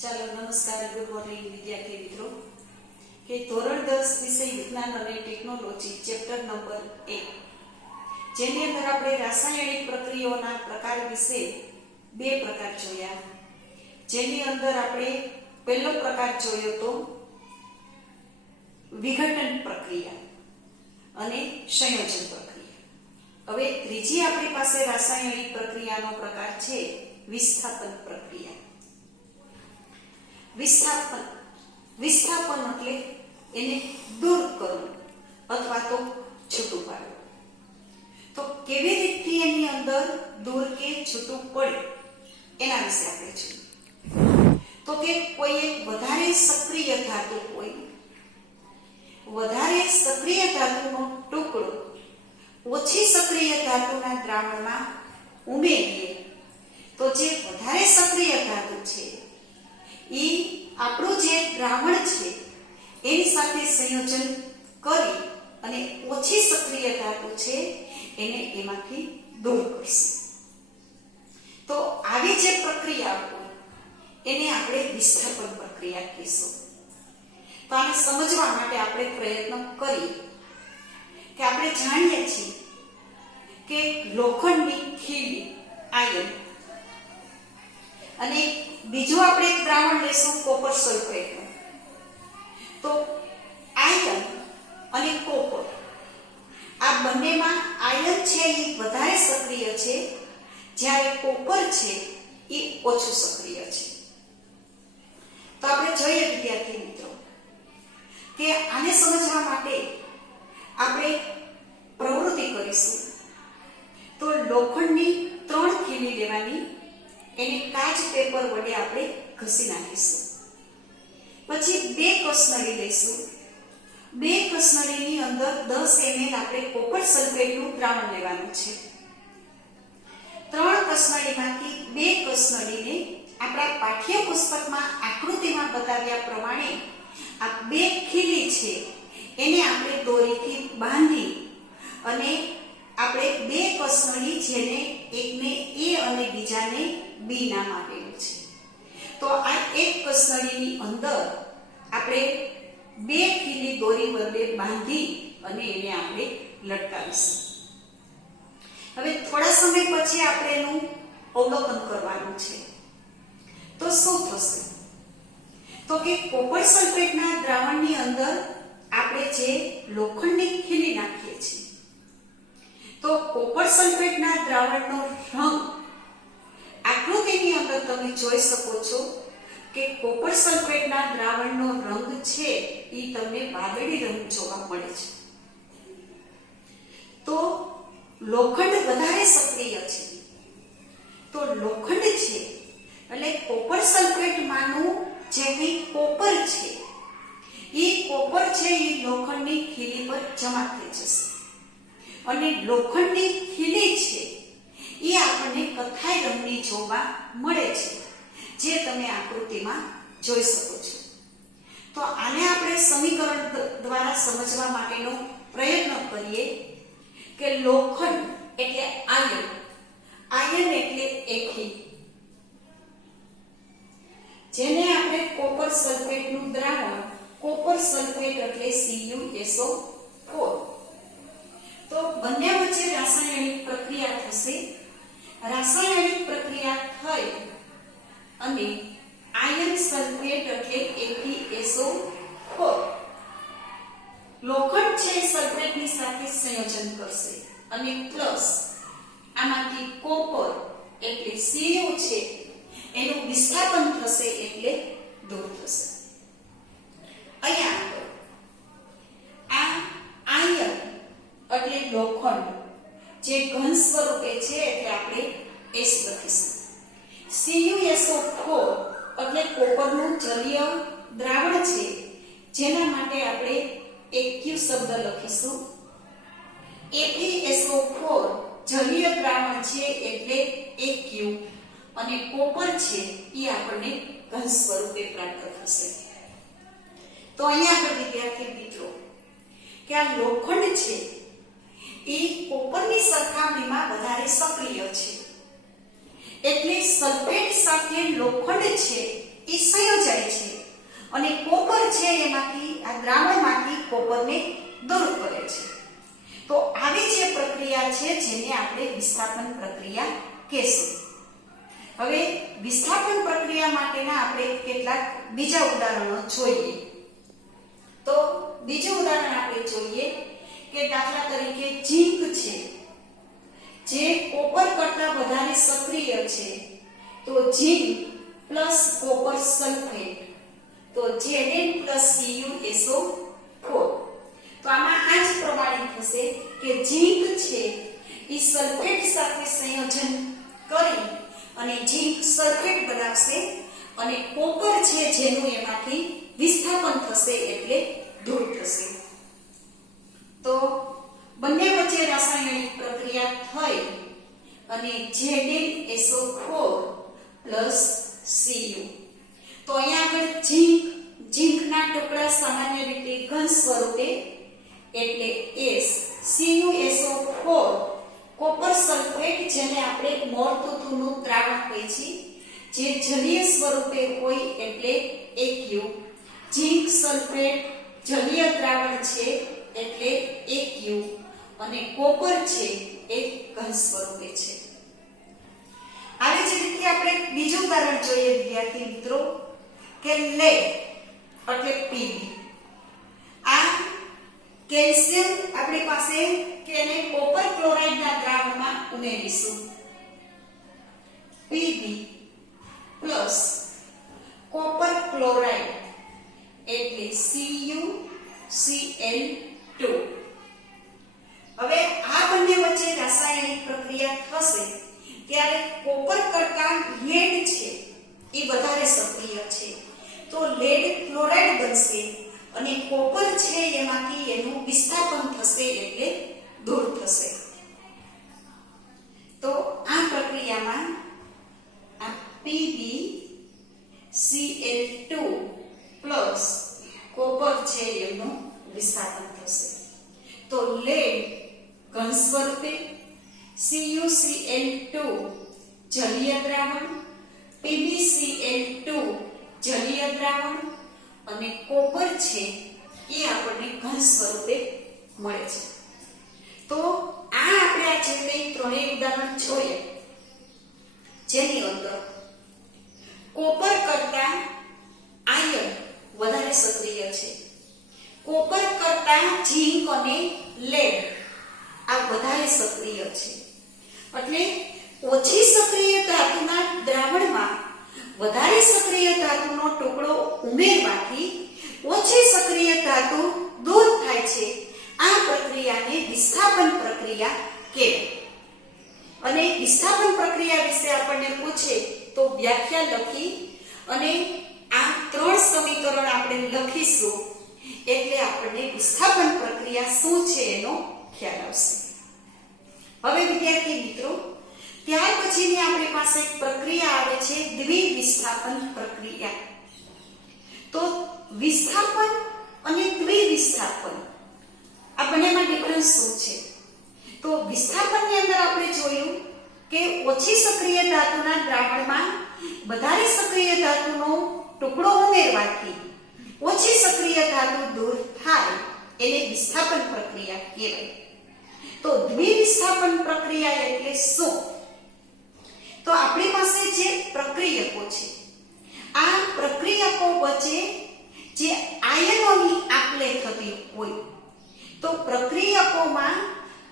ચાલો નમસ્કાર, good morning વિદ્યાર્થી મિત્રો. કે ધોરણ 10 વિષય વિજ્ઞાન અને ટેકનોલોજી ચેપ્ટર નંબર 1, જેની અંદર આપણે રાસાયણિક પ્રક્રિયાઓના પ્રકાર વિશે બે પ્રકાર જોયા. જેની અંદર આપણે પહેલો પ્રકાર જોયો તો વિઘટન પ્રક્રિયા અને સંયોજન પ્રક્રિયા. હવે ત્રીજી આપણી પાસે રાસાયણિક પ્રક્રિયાનો પ્રકાર છે વિસ્થાપન પ્રક્રિયા. વિસ્થાપન એટલે એને દૂર કરવું અથવા તો છૂટું પાડવું. તો કેવી રીતે એની અંદર દૂર કે છૂટું પડે એના વિશે આપણે જોઈએ. તો કે કોઈ એક વધારે સક્રિય ધાતુ હોય, વધારે સક્રિય ધાતુનો ટુકડો ઓછી સક્રિય ધાતુના દ્રાવણમાં ઉમેરીએ તો જે વધારે સક્રિય ધાતુ છે એ આપણું જે દ્રાવણ છે એની સાથે સંયોજન કરી અને ઓછી સક્રિય ધાતુ છે એને એમાંથી દૂર કરશે. તો આવી જે પ્રક્રિયા હોય એને આપણે વિસ્થાપન પ્રક્રિયા કહીશું. તો આને સમજવા માટે આપણે પ્રયત્ન કરીએ કે આપણે જાણીએ છીએ કે લોખંડની ખીલી આયન અને બીજું આપણે એક દ્રાવણ લેશું કોપર સલ્ફેટ. તો આયન અને કોપર આ બંનેમાં આયન છે એ વધારે સક્રિય છે, જ્યારે કોપર છે એ ઓછું સક્રિય છે. તો આપણે જોઈએ વિદ્યાર્થી મિત્રો કે આને સમજવા માટે આપણે પ્રવૃત્તિ કરીશું. તો લોખંડની 3 ખીલી લેવાની, એને કાચ પેપર વડે આપણે ઘસી નાખીશું. પછી 2 કસનળી લઈશું. 2 કસનળીની અંદર 10 ml આપણે કોપર સલ્ફેટનું દ્રાવણ લેવાનું છે. 3 કસનળીમાંથી 2 કસનળીને આપણા પાઠ્યપુસ્તકમાં આકૃતિમાં બતાવ્યા પ્રમાણે આ 2 ખીલી છે એને આપણે દોરીથી બાંધી અને આપણે 2 કસનળી, જેને એકને A અને બીજાને B નામ આપેલું છે, તો આ એક કસનળીની અંદર આપણે 2 ખીલી દોરી વડે બાંધી અને એને આપણે લટકાવીશું. હવે થોડા સમય પછી આપણે એનું અવલોકન કરવાનું છે. તો શું થશે? તો કે કોપર સલ્ફેટના દ્રાવણની અંદર આપણે જે લોખંડની ખીલી નાખીએ છીએ, તો કોપર સલ્ફેટના દ્રાવણનો રંગ આકૃતિની અંદર તમે જોઈ શકો છો કે કોપર સલ્ફેટના દ્રાવણનો રંગ છે એ તમને વાદળી રંગ જોવા મળે છે. તો લોખંડ વધારે સક્રિય છે. તો લોખંડ છે એટલે કોપર સલ્ફેટમાંનું જે કંઈ કોપર છે એ કોપર છે એ લોખંડની ખીલી પર જમા થઈ જશે અને લોખંડની ખીલી છે એ આપણને કથ્થાઈ રંગની જોવા મળે છે, જે તમે આકૃતિમાં જોઈ શકો છો. તો આને આપણે સમીકરણ દ્વારા સમજવા માટેનો પ્રયત્ન કરીએ કે લોખંડ એટલે આયન, આયન એટલે એકી, જેને આપણે કોપર સલ્ફેટનું દ્રાવણ, કોપર સલ્ફેટ એટલે CuSO4. તો બંને વચ્ચે રાસાયણિક પ્રક્રિયા થશે. રાસાયણિક પ્રક્રિયા થઈ અને આયન સલ્ફેટ એટલે AgSO4 લોખંડ છે સલ્ફેટની સાથે સંયોજન કરશે અને પ્લસ આમાંથી કોપર એટલે Cu છે એનું વિસ્થાપન થશે એટલે દૂર થશે. અહીંયા આ આયન એટલે લોખંડ જે ઘન સ્વરૂપે છે એટલે આપણે S લખીશું. CuSO4 એટલે કોપરનું જલીય દ્રાવણ છે, જેના માટે આપણે એક Q શબ્દ લખીશું. AgSO4 જલીય દ્રાવણ છે એટલે એક Q અને કોપર છે એ આપણને ઘન સ્વરૂપે પ્રાપ્ત થશે. તો અહીંયા આગળ વિદ્યાર્થી મિત્રો કે આ લોખંડ છે એ કોપરની સરખામણીમાં વધારે સક્રિય છે, એટલે સલ્ફેટ સાથે લોખંડ છે એ સંયોજાય છે અને કોપર છે એમાંથી આ દ્રાવણમાંથી કોપરને દૂર કરે છે. તો આવી જે પ્રક્રિયા છે જેને આપણે વિસ્થાપન પ્રક્રિયા કહેશું. હવે વિસ્થાપન પ્રક્રિયા માટેના આપણે કેટલાક બીજા ઉદાહરણો જોઈએ. તો બીજું ઉદાહરણ આપણે જોઈએ કે દાખલા તરીકે ઝીંક છે જે કોપર કરતા વધારે સક્રિય છે. તો ઝીંક પ્લસ કોપર સલ્ફેટ, તો Zn+CuSO4. તો આમાં આ જ પ્રમાણે થશે કે ઝીંક છે એ સલ્ફેટ સાથે સંયોજન કરી અને ઝીંક સલ્ફેટ બનાવશે અને કોપર છે જેનું એમાંથી વિસ્થાપન થશે એટલે દૂર થશે. તો બંને વચ્ચે રાસાયણિક પ્રક્રિયા થઈ અને ZnSO4 Cu. તો અહીંયા આગળ ઝીંકના ટુકડા સામાન્ય રીતે ઘન સ્વરૂપે એટલે S, CuSO4 કોપર સલ્ફેટ જેને આપણે મોરતુતુનું દ્રાવણ કહીએ છીએ, જે જલીય સ્વરૂપે હોય એટલે AQ. ઝીંક સલ્ફેટ જલીય દ્રાવણ છે એટલે AQ અને કોપર છે એ ઘન સ્વરૂપે છે. આવી જ રીતે આપણે બીજું ઉદાહરણ જોઈએ વિદ્યાર્થી મિત્રો કે લેડ એટલે Pb. આ કેલ્શિયમ આપણી પાસે કે એને કોપર ક્લોરાઇડના દ્રાવણમાં ઉમેરીશું. Pb પ્લસ કોપર ક્લોરાઇડ એટલે CuCl2. હવે આ બંને વચ્ચે રાસાયણિક પ્રક્રિયા થશે ત્યારે કોપર કરતા લેડ છે એ વધારે સક્રિય છે. તો લેડ ક્લોરાઇડ બનશે અને કોપર છે એમાંથી એનું વિસ્થાપન થશે એટલે દૂર થશે. તો આ પ્રક્રિયામાં આ PbCl2 પ્લસ કોપર છે એનું વિસ્થાપન થશે. તો લેડ ઘન સ્વરૂપે, CuCl2 જલીય દ્રાવણ, PbCl2 જલીય દ્રાવણ અને કોપર છે એ આપણને ઘન સ્વરૂપે મળે છે. તો આ આપણે આ જે કંઈ ત્રણેય ઉદાહરણ જોઈએ જેની અંદર કોપર કરતા આયર્ન વધારે સક્રિય છે, કોપર કરતા ઝીંક અને લેડ આ વધારે સક્રિય છે. એટલે ઓછી સક્રિય ધાતુના દ્રાવણમાં વધારે સક્રિય ધાતુનો ટુકડો ઉમેરવાથી ઓછી સક્રિય ધાતુ દૂર થાય છે. આ પ્રક્રિયાને વિસ્થાપન પ્રક્રિયા કહેવાય. અને વિસ્થાપન પ્રક્રિયા વિશે આપણને પૂછે તો વ્યાખ્યા લખી અને આ ત્રણ સમીકરણ આપણે લખીશું એટલે આપણને વિસ્થાપન પ્રક્રિયા શું છે એનો ખ્યાલ આવશે. હવે વિદ્યાર્થી મિત્રો ત્યાર પછીની આપણી પાસે એક પ્રક્રિયા આવે છે દ્વિવિસ્થાપન પ્રક્રિયા. તો વિસ્થાપન અને દ્વિવિસ્થાપન આ બંનેમાં ડિફરન્સ શું છે? તો વિસ્થાપનની અંદર આપણે જોયું કે ઓછી સક્રિય ધાતુના દ્રાવણમાં વધારે સક્રિય ધાતુનો ટુકડો ઉમેરવાથી ઓછી સક્રિય ધાતુ દૂર થાય એને વિસ્થાપન પ્રક્રિયા કહેવાય. તો દ્વિવિસ્થાપન પ્રક્રિયા એટલે શું? તો આપણી પાસે જે પ્રક્રિયકો છે આ પ્રક્રિયકો વચ્ચે જે આયનોની આપ-લે થતી હોય તો પ્રક્રિયકોમાં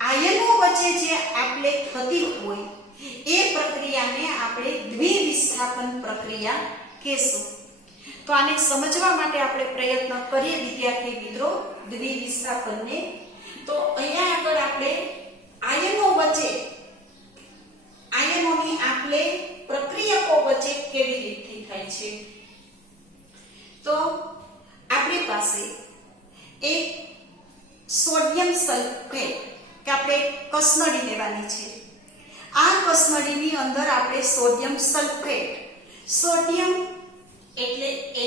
આયનો વચ્ચે જે આપ-લે થતી હોય એ પ્રક્રિયાને આપણે દ્વિવિસ્થાપન પ્રક્રિયા કહેશું. તો આને સમજવા માટે આપણે પ્રયત્ન કરીએ વિદ્યાર્થી મિત્રો દ્વિવિસ્થાપનને. તો અહીંયા આગળ આપણે આયનો વચ્ચે આયનોની આપ-લે પ્રક્રિયકો વચ્ચે કેવી રીતે થાય છે? તો આપણી પાસે એક સોડિયમ સલ્ફેટ કે આપણે કસનળી લેવાની છે. આ કસનળીની અંદર આપણે સોડિયમ સલ્ફેટ, સોડિયમ એટલે Na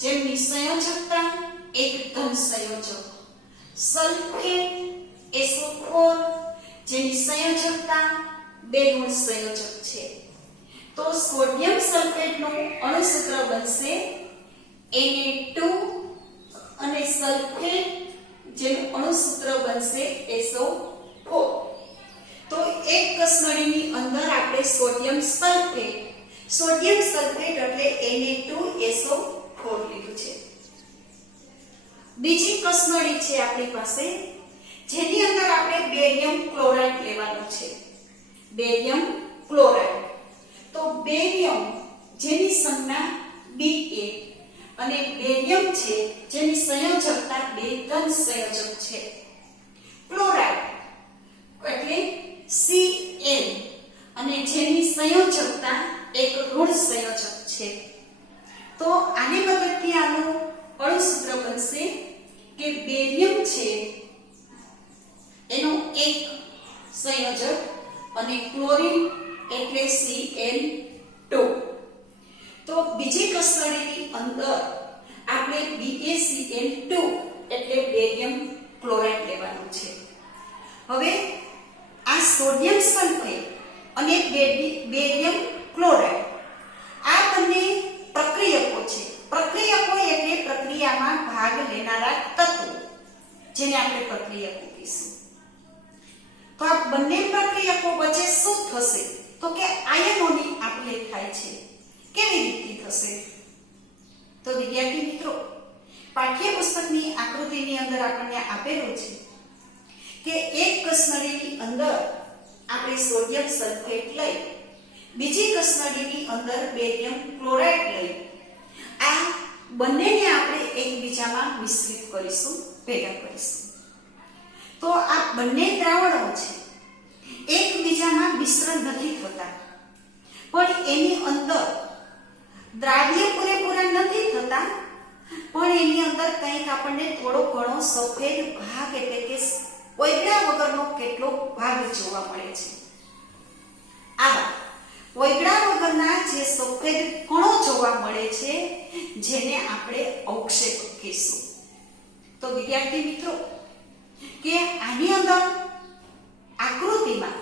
જેમની સંયોજકતા એક ધન સંયોજક, સલ્ફેટ SO4 જેની સંયોજકતા બે ઋણ સંયોજક છે. તો સોડિયમ સલ્ફેટનું અણુસૂત્ર બનશે Na2 અને સલ્ફેટ જેનું અણુસૂત્ર બનશે SO4. તો એક કસનળીની અંદર આપણે સોડિયમ સલ્ફેટ એટલે Na2SO4 લીધું છે. બીજી કસનળી છે આપણી પાસે જેની અંદર આપણે બેરિયમ ક્લોરાઇડ લેવાનું છે. બેરિયમ ક્લોરાઇડ, તો બેરિયમ જેની સંજ્ઞા Ba અને બેરિયમ છે જેની સંયોજકતા 2 ધન સંયોજક છે. ક્લોરાઇડ એટલે Cl અને જેની સંયોજકતા 1 ઋણ સંયોજક છે. તો આની મદદથી આનું અણુસૂત્ર બનશે કે બેરિયમ છે એનો 1 સંયોજક અને ક્લોરીન એટલે Cl2. તો બીજી કસનળીની અંદર આપણે BaCl2 એટલે બેરિયમ ક્લોરાઇડ લેવાનું છે. હવે આ સોડિયમ સલ્ફેટ અને બેરિયમ ક્લોરાઇડ આ બંને પ્રક્રિયકો છે. પ્રક્રિયકો એટલે પ્રક્રિયામાં ભાગ લેનારા તત્વો, જેને આપણે પ્રક્રિયકો કહીશું. તો આ બંને પ્રક્રિયકો વચ્ચે શું થશે? તો કે આયનોની આપ-લે થાય છે. કેવી રીતે થશે? તો વિદ્યાર્થી મિત્રો, પાઠ્યપુસ્તકની આકૃતિની અંદર આપણને આપેલું છે કે એક કસનળીની અંદર આપણે સોડિયમ સલ્ફેટ લઈ, બીજી કસનળીની અંદર બેરિયમ ક્લોરાઇડ લઈ, આ બંનેને આપણે એકબીજામાં મિશ્રિત કરીશું, ભેગા કરીશું. તો આ બંને દ્રાવણો છે એકબીજામાં મિશ્ર નથી થતા, પણ એની અંદર દ્રાવ્ય પૂરેપૂરા નથી થતા, પણ એની અંદર કંઈક આપણને થોડો ઘણો સફેદ ભાગ એટલે કે ઓગળા વગરનો કેટલો ભાગ જોવા મળે છે. આવા ઓગળા વગરના જે સફેદ કણો જોવા મળે છે જેને આપણે અવક્ષેપ કહીશું. તો વિદ્યાર્થી મિત્રો, કે આની અંદર આકૃતિમાં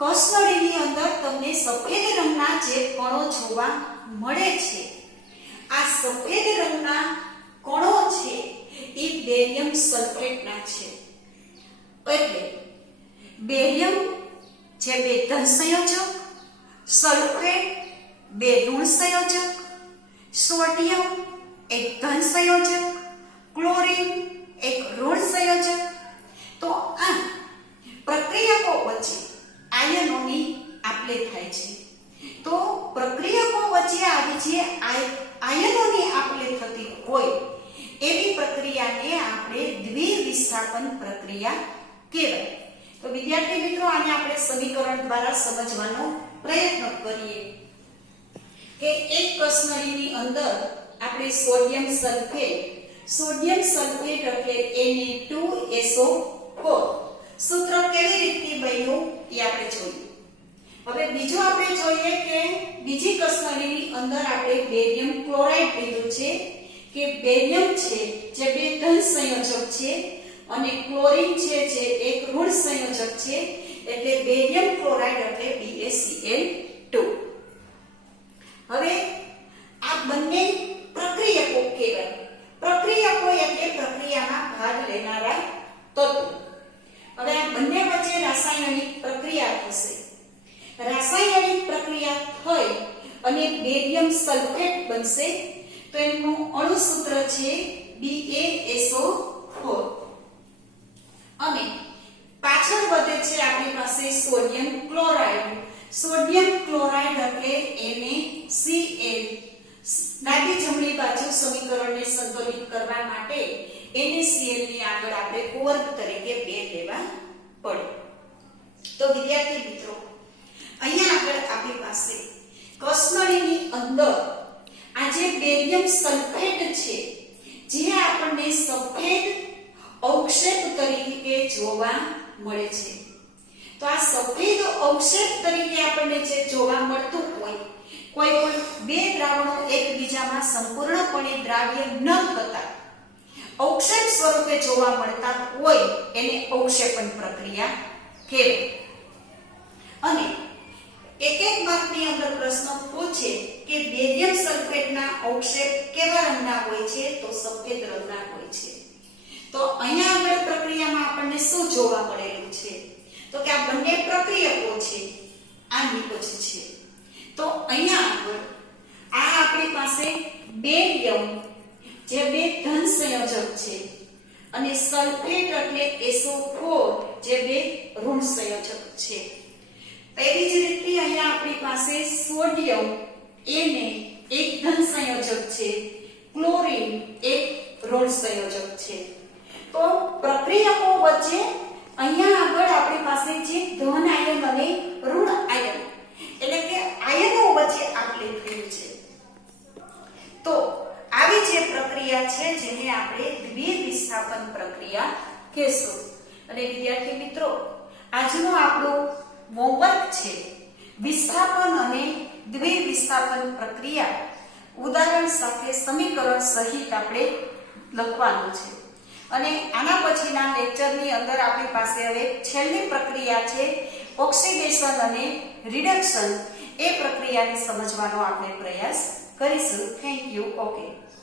કસનળીની અંદર તમને સફેદ રંગના જે કણો જોવા મળે છે, આ સફેદ રંગના કણો છે એ બેરિયમ સલ્ફેટના છે. એટલે બેરિયમ જે 2 ધન સંયોજક, સલ્ફેટ 2 ઋણ સંયોજક, સોડિયમ 1 ધન સંયોજક, ક્લોરીન 1 ઋણ સંયોજક. તો આ પ્રક્રિયકો વચ્ચે આયનોની આપ-લે થાય છે. તો પ્રક્રિયકો વચ્ચે આવી જે આયનોની આપ-લે થતી હોય એવી પ્રક્રિયાને આપણે દ્વિવિસ્થાપન પ્રક્રિયા કહેવાય. તો વિદ્યાર્થી મિત્રો, આને આપણે સમીકરણ દ્વારા સમજવાનો પ્રયત્ન કરીએ કે એક કસનળીની અંદર આપણે સોડિયમ સલ્ફેટ એટલે Na2SO4 સૂત્ર કેવી રીતે બન્યું એ આપણે જોઈએ. હવે બીજું આપણે જોઈએ કે બીજી કસનળીની અંદર આપણે બેરિયમ ક્લોરાઇડ લીધું છે કે બેરિયમ છે જે 2 ધન સંયોજક છે અને ક્લોરીન છે જે 1 ઋણ સંયોજક છે, એટલે બેરિયમ ક્લોરાઇડ એટલે BaCl2. હવે આ બંને પ્રક્રિયકો કહેવાય. પ્રક્રિયકો એટલે પ્રક્રિયામાં ભાગ લેનારા તત્વો. હવે આ બંને વચ્ચે રાસાયણિક પ્રક્રિયા થશે. રાસાયણિક પ્રક્રિયા થઈ અને બેરિયમ સલ્ફેટ બનશે, તો એનું અણુસૂત્ર છે BaSO4. અને પાછળ વધે છે આપણી પાસે સોડિયમ ક્લોરાઇડ. સોડિયમ ક્લોરાઇડ એટલે NaCl. ડાબી જમણી બાજુ સમીકરણને સંતુલિત કરવા માટે NaCl ની આગળ આપણે વર્ગ તરીકે 2 લેવા પડે. તો વિદ્યાર્થી મિત્રો, અહીંયા આગળ આપણી પાસે કસનળીની અંદર આ જે બેરિયમ સલ્ફેટ છે જે આપણને સફેદ અવક્ષેપ તરીકે જોવા મળે છે. તો આ સફેદ અવક્ષેપ તરીકે આપણને જે જોવા મળતું હોય, કોઈ પણ 2 દ્રાવણો એકબીજામાં સંપૂર્ણપણે દ્રાવ્ય ન થતા અવક્ષેપ સ્વરૂપે જોવા મળતા હોય એને અવક્ષેપણ પ્રક્રિયા કહેવાય. અને એક એક માર્કની અંદર પ્રશ્ન પૂછે કે બેરિયમ સલ્ફેટના અવક્ષેપ કેવા રંગના હોય છે, તો સફેદ રંગના હોય છે. તો અહીંયા આગળ પ્રક્રિયામાં આપણને શું જોવા મળેલું છે, તો કે આ બંને પ્રક્રિયકો છે, આ નિપજ છે. તો અહીંયા આગળ આ આપણી પાસે બેરિયમ જે બે ધન સંયોજક છે અને સલ્ફેટ એટલે SO4 જે બે ઋણ સંયોજક છે. તેવી જ રીતે અહીંયા આપણી પાસે સોડિયમ Na એક ધન સંયોજક છે, ક્લોરીન એક ઋણ સંયોજક છે. તો પ્રક્રિયકો વચ્ચે અહીંયા આગળ આપણી પાસે જે ધન આયન અને ઋણ આયન એટલે કે આયનો વચ્ચે આપ-લે થયું છે. તો આવી જે પ્રક્રિયા છે જેને આપણે દ્વિવિસ્થાપન પ્રક્રિયા કહેશું. અને વિદ્યાર્થી મિત્રો, આજનો આપણો હોમવર્ક છે વિસ્થાપન અને દ્વિવિસ્થાપન પ્રક્રિયા ઉદાહરણ સાથે સમીકરણ સહિત આપણે લખવાનું છે. અને આના પછીના લેક્ચરની અંદર આપણી પાસે હવે છેલ્લી પ્રક્રિયા છે ઓક્સિડેશન અને રિડક્શન. એ પ્રક્રિયાને સમજવાનો આપણે પ્રયાસ કરીશું. Thank you. ઓકે.